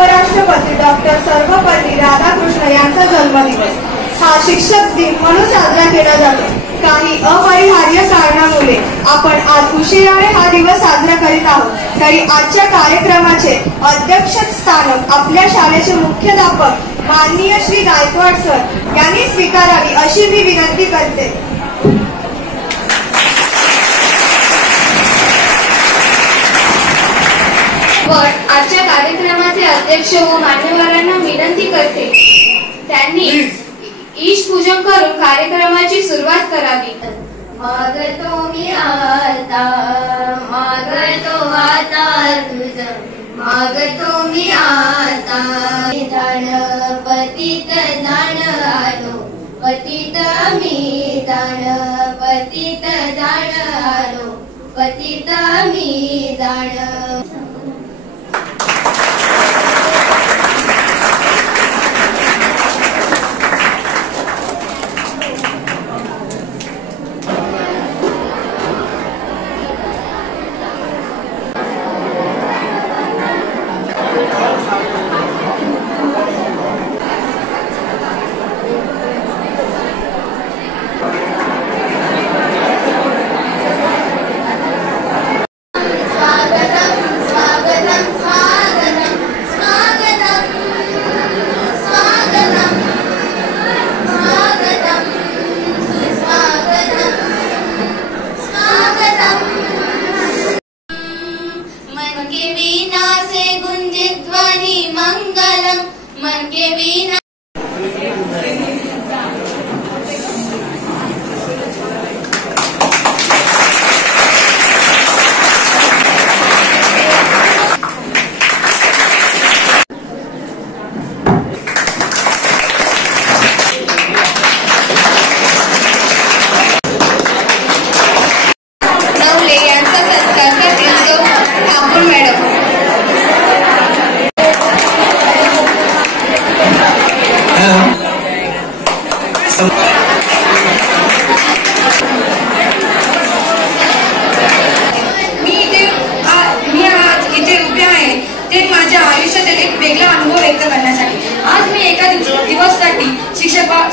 उपराष्ट्रपती डॉक्टर सर्वपल्ली राधाकृष्ण यांचा जन्मदिवस हा शिक्षक दिन म्हणून साजरा केला जातो। काही अपरिहार्य कारणामुळे आपण आज उशिराने हा दिवस साजरा करीत आहोत, तरी आजच्या कार्यक्रमाचे अध्यक्षस्थान आपल्या शाळेचे मुख्याध्यापक माननीय श्री गायकवाड सर यांनी स्वीकारावी अशी मी विनंती करते। पण आजच्या कार्यक्रमाचे अध्यक्ष व मान्यवरांना विनंती करते त्यांनी ईश पूजन करून कार्यक्रमाची सुरुवात करावी। मागतो मी आता तुझ मागतो मी आता जाण पतित जाण आलो पतित मी जाण पतित जाण आलो पतित मी जाण।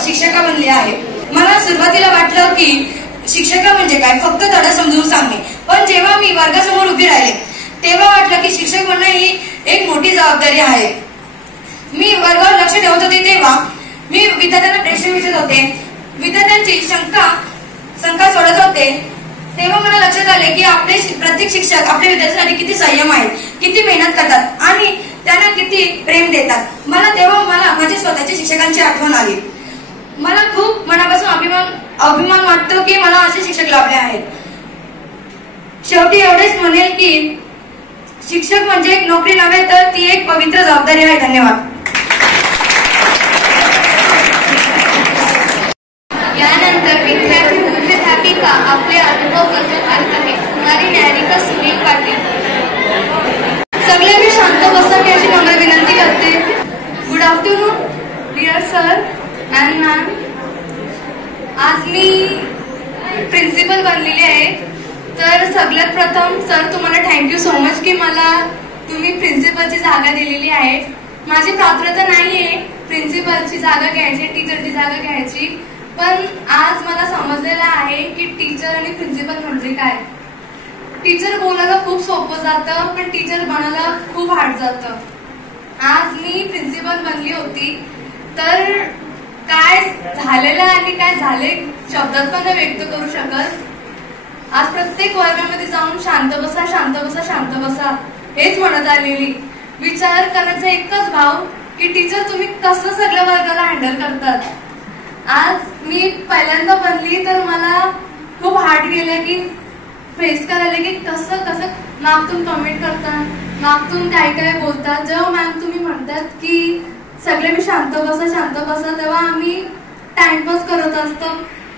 शिक्षिका बनले आहे। मला सुरुवातीला वाटलं की शिक्षिका म्हणजे काय, फक्त धडा समजून सांगणे, पण जेव्हा मी वर्गासमोर उभी राहिले तेव्हा वाटलं की शिक्षक बनणं ही एक मोठी जबाबदारी आहे। मी वर्गावर लक्ष ठेवत होते तेव्हा मी विद्यार्थ्यांना प्रश्न विचारत होते, विद्यार्थ्यांची शंका सोडत होते, तेव्हा मला लक्षात आले की आपले प्रत्येक शिक्षक आपल्या विद्यार्थ्यांसाठी किती संयम आहेत, किती मेहनत करतात आणि त्यांना किती प्रेम देतात। तेव्हा मला माझ्या स्वतःच्या शिक्षकांची आठवण आली। मला खूप मनापासून अभिमान वाटतो की मला असे शिक्षक लाभले आहेत। शेवटी एवढेच म्हणेल की शिक्षक म्हणजे एक नोकरी नव्हे तर ती एक पवित्र जबाबदारी आहे। धन्यवाद। यानंतर विद्यार्थी मुख्याध्यापिका आपले अनुभव कथन आहेत। कुमारी न्यायिका सुनील पाटील। सगळ्यांनी शांत बसावे याची नम्र विनंती करते। Good afternoon dear sir and ma'am. आज मी प्रिन्सिपल बनलेली आहे, तर सगळ्यात प्रथम सर तुम्हाला थँक्यू सो मच की मला तुम्ही प्रिन्सिपलची जागा दिलेली आहे। माझी पात्रता नाहीये प्रिन्सिपलची जागा घ्यायची, टीचरची जागा घ्यायची, पण आज मला समजलेलं आहे की टीचर आणि प्रिन्सिपल म्हणजे काय। टीचर बोलायला खूप सोपं जातं, पण टीचर बनायला खूप हार्ड जातं। आज मी प्रिन्सिपल बनली होती, तर काय झालेलं आणि काय झाले शब्दात पण व्यक्त करू शकत। आज प्रत्येक वर्गामध्ये जाऊन शांत बसा शांत बसा शांत बसा हेच म्हणत आलेली। विचार करण्याचा एकच भाव की टीचर तुम्ही कसं सगळ्या वर्गाला हँडल करतात। आज मी पहिल्यांदा बनली तर मला खूप हार्ड गेलं की फेस करायला की कसं कसं मागतून कमेंट करतात, मागतून काय काय बोलतात। जेव्हा मॅम तुम्ही म्हणतात की सगळे मी शांत बसा, तेव्हा आम्ही टाइमपास करत असतो,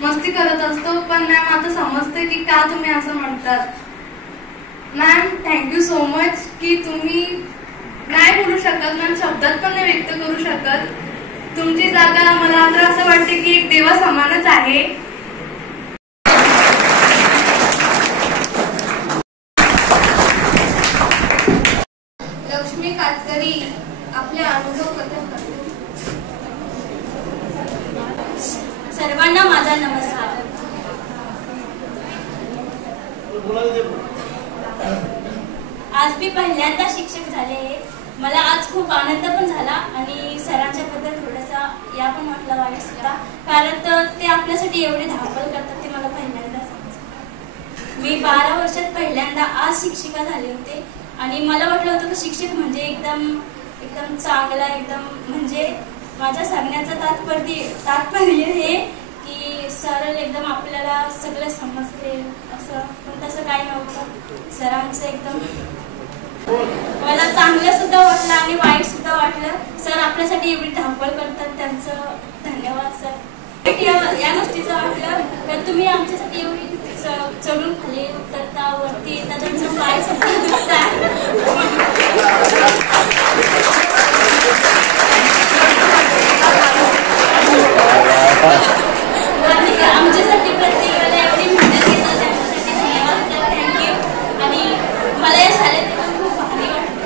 मस्ती करत असतो, पण मॅम आता समजते की का तुम्ही असं म्हणतात। मॅम थँक्यू सो मच की तुम्ही नाही बोलू शकत मॅम, शब्दात पण नाही व्यक्त करू शकत। तुमची जागा मला तर असं वाटते की एक देवा समानच आहे। लक्ष्मी कातकरी आपले अनुभव कथन करतील. सर्वांना माझा नमस्कार. आज मी पहिल्यांदा शिक्षक झाले. मला आज खूप आनंद पण झाला आणि सरांच्या बद्दल थोडासा या पण वाटला सुद्धा, कारण ते आपल्यासाठी एवढे धावपळ करतात ते मला पहिल्यांदा समजलं. मी 12 वर्षात पहिल्यांदा आज शिक्षिका झाले होते आणि मला वाटलं होतं की शिक्षक म्हणजे एकदम चांगला, एकदम म्हणजे माझ्या सांगण्याचं तात्पर्य हे की सरळ एकदम आपल्याला सगळं समजते असं, पण तसं काही नव्हतं. सरांचं एकदम मला चांगलं सुद्धा वाटलं आणि वाईट सुद्धा वाटलं. सर आपल्यासाठी एवढी धावपळ करतात, त्यांचं धन्यवाद सर. या गोष्टीचं वाटलं तर तुम्ही आमच्यासाठी एवढी चढून खाली उतरता, वरती येता, तुमचं पाय सुद्धा दुखतात. आणि आमच्यासाठी प्रत्येक वेळेला एवढी मेहनत घेतात, त्यांच्यासाठी धन्यवाद सर. थँक्यू. आणि मला या शाळेत खूप भारी वाटतं.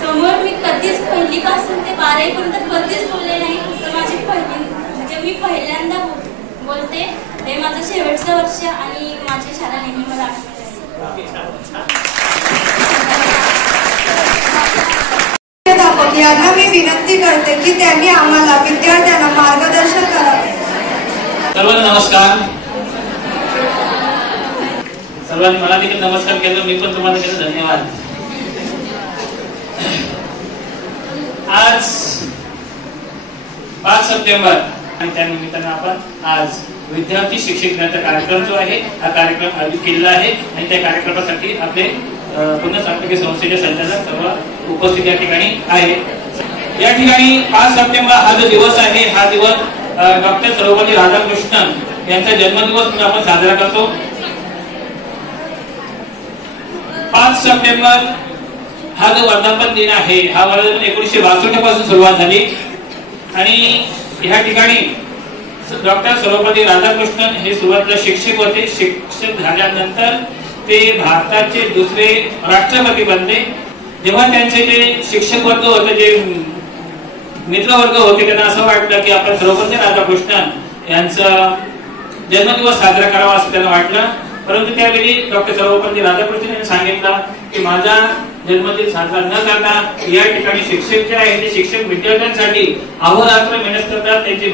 समोर मी कधीच पहिलीपासून ते 12वी पर्यंत कधीच बोलले नाही. माझी म्हणजे मी पहिल्यांदा बोलते. हे माझं शेवटचं वर्ष आणि माझी शाळा नेहमी मला आठवते. यांना मी विनंती करते की त्यांनी आम्हाला विद्यार्थ्यांना मार्गदर्शन करावे. सर्वांना नमस्कार. सर्वांनी मला देखील नमस्कार केलं, मी पण तुम्हाला केलं धन्यवाद. आज 5 सप्टेंबर आणि त्यानिमित्तानं आपण आज विद्यार्थी शिक्षक दिनाचा कार्यक्रम जो आहे हा कार्यक्रम आयोजित केलेला आहे आणि त्या कार्यक्रमासाठी आपले पुनर्सांस्कृतिक संस्थेचे संचालक सर्व उपस्थित या ठिकाणी आहे. या ठिकाणी 5 सप्टेंबर हा जो दिवस आहे हा दिवस डॉक्टर सर्वपल्ली राधाकृष्णन यांचा जन्मदिवस म्हणून आपण साजरा करतो. 5 सप्टेंबर हा जो वर्धापन दिन आहे हा वर्धापन 1962 पासून सुरुवात झाली आणि ह्या ठिकाणी डॉक्टर सर्वपल्ली राधाकृष्णन हे सुरुवातीला शिक्षक होते. शिक्षक झाल्यानंतर ते भारताचे दुसरे राष्ट्रपती बनले. जेव्हा त्यांचे जे शिक्षक वर्ग होते, जे मित्रवर्ग होते, त्यांना असं वाटलं की आपण सर्वपल्ली राधाकृष्णन यांचा जन्मदिवस साजरा करावा असं त्यांना वाटलं. परंतु त्यावेळी डॉक्टर सर्वपल्ली राधाकृष्णन यांनी सांगितलं की माझा जन्मदिन साजरा न करता या ठिकाणी शिक्षक जे आहेत ते शिक्षक विद्यार्थ्यांसाठी अहोरात्र मेहनत करतात. त्यांचे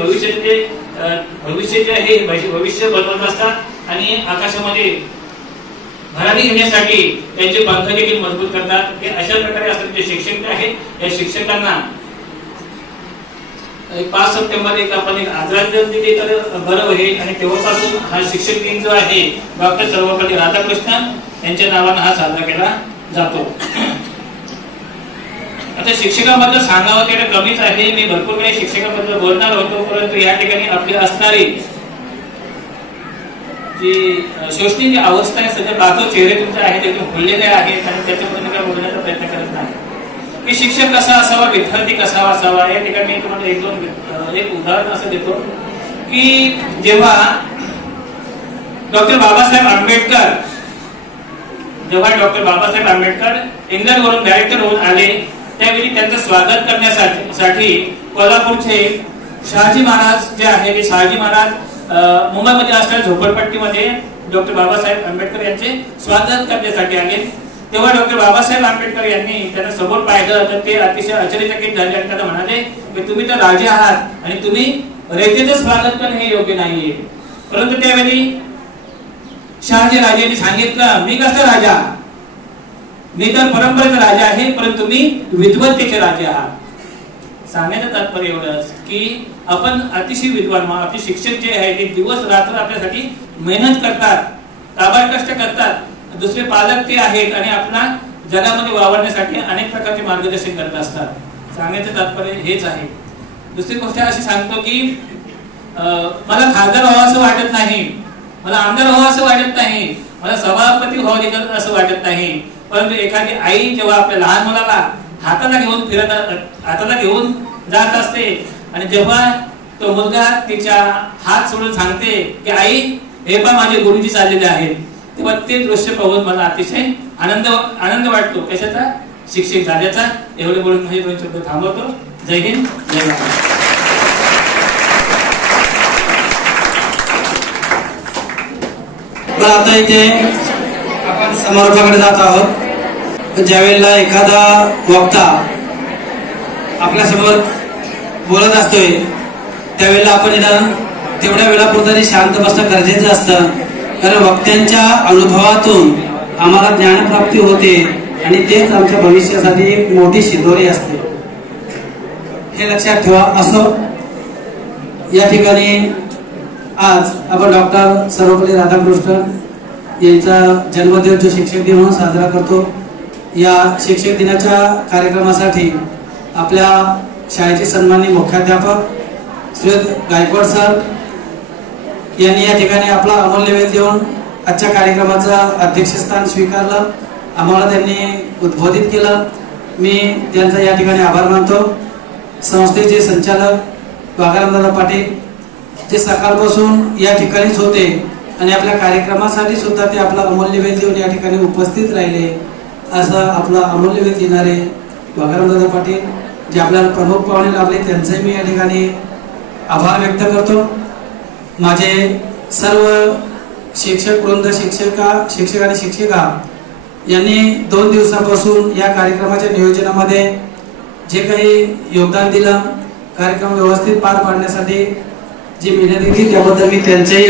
भविष्य जे आहे भविष्य बनवत असतात आणि आकाशामध्ये भरारी घेण्यासाठी त्यांचे पंख देखील मजबूत करतात. हे अशा प्रकारे असतात जे शिक्षक जे आहेत या शिक्षकांना 5 सप्टेंबर एक आपण एक आदरांजली दिली तर बरं होईल. आणि तेव्हापासून हा शिक्षक दिन जो आहे डॉक्टर सर्वपल्ली राधाकृष्णन यांच्या नावानं हा साजरा केला जातो. आता शिक्षकाबद्दल सांगावं तेवढं कमीच आहे. मी भरपूर काही शिक्षकाबद्दल बोलणार होतो, परंतु या ठिकाणी आपली असणारी जी शोषणीची अवस्था आहे सध्या पाहतो, चेहरे तुमचे आहेत एकदम खुललेले आहेत आणि त्याच्याबद्दल काय बोलण्याचा प्रयत्न करत नाही की शिक्षक कसा असावा, विद्यार्थी कसा असावा. या ठिकाणी तुम्हाला एक उदाहरण असं देतो की जेव्हा डॉक्टर बाबासाहेब आंबेडकर इंग्लंडवरून डायरेक्टर होऊन आले, त्यावेळी त्यांचं स्वागत करण्यासाठी कोल्हापूरचे शहाजी महाराज जे आहे ते शहाजी महाराज मुंबईमध्ये असणाऱ्या झोपडपट्टीमध्ये डॉक्टर बाबासाहेब आंबेडकर यांचे स्वागत करण्यासाठी आले. तेव्हा डॉक्टर बाबासाहेब आंबेडकर यांनी त्यांना समोर पाहिलं तर ते अतिशय आश्चर्यचकित झाले आणि त्यांना म्हणाले की तुम्ही तर राजे आहात आणि तुम्ही रेतेचं स्वागत करणं हे योग्य नाहीये. परंतु त्यावेळी शहाजी राजांनी सांगितलं मी कसं राजा, मी तर परंपरेचा राजा आहे, परंतु मी विद्वत्तेचे राजे आहात. सांगण्याचं तात्पर्य एवढंच की आपण अतिशय विद्वान, आपले शिक्षक जे आहे ते दिवस रात्र आपल्यासाठी मेहनत करतात, काबाड कष्ट करतात. दुसरे पालक ते आहेत आणि आपला जगामध्ये वावरण्यासाठी अनेक प्रकारचे मार्गदर्शन करत असतात. सांगण्याचं तात्पर्य हेच आहे. दुसरी गोष्ट अशी सांगतो की मला खासदार व्हावं असं वाटत नाही, मला आमदार व्हावं असं वाटत नाही, मला सभापती व्हावं असं वाटत नाही. परंतु एखादी आई जेव्हा आपल्या लहान मुलाला हाताला घेऊन जात असते आणि जेव्हा तो मुलगा तिच्या हात सोडून सांगते की आई हे पण माझे गुरुजी चाललेले आहेत, तेव्हा ते दृश्य पाहून मला अतिशय आनंद वाटतो कशाचा, शिक्षक झाल्याचा. एवढे बोलून माझे 2 शब्द थांबवतो. जय हिंद, जय महाराष्ट्र. आता इथे आपण समारोपाकडे जात आहोत. ज्यावेळेला एखादा वक्ता आपल्या समोर बोलत असतोय त्यावेळेला आपण तेवढ्या वेळापुरता शांत बसणं गरजेचं असतं, कारण वक्त्यांच्या अनुभवातून आम्हाला ज्ञानप्राप्ती होते आणि तेच आमच्या भविष्यासाठी एक मोठी शिदोरी असते, हे लक्षात ठेवा. असो, या ठिकाणी आज आपण डॉक्टर सर्वपल्ली राधाकृष्णन यांचा जन्मदिन जो शिक्षक दिन म्हणून साजरा करतो. या शिक्षक दिनाच्या कार्यक्रमासाठी आपल्या शाळेचे सन्माननीय मुख्याध्यापक श्री गायकवाड सर यांनी या ठिकाणी आपला अमूल्य वेळ देऊन आजच्या कार्यक्रमाचं अध्यक्षस्थान स्वीकारलं. आम्हाला त्यांनी उद्बोधित केलं. मी त्यांचा या ठिकाणी आभार मानतो. संस्थेचे संचालक वाघारामदादा पाटील जे सकाळपासून या ठिकाणीच होते आणि आपल्या कार्यक्रमासाठी सुद्धा ते आपला अमूल्य वेळ देऊन या ठिकाणी उपस्थित राहिले. असं आपला अमूल्य वेळ देणारे वाघारामदादा पाटील जे आपल्याला प्रमुख पाहुणे लाभले त्यांचे मी या ठिकाणी आभार व्यक्त करतो. माझे सर्व शिक्षक वृंद, शिक्षक आणि शिक्षिका यांनी 2 दिवसापासून या कार्यक्रमाच्या नियोजनामध्ये जे काही योगदान दिलं, कार्यक्रम व्यवस्थित पार पाडण्यासाठी जी मेहनत घेतली त्याबद्दल मी त्यांचेही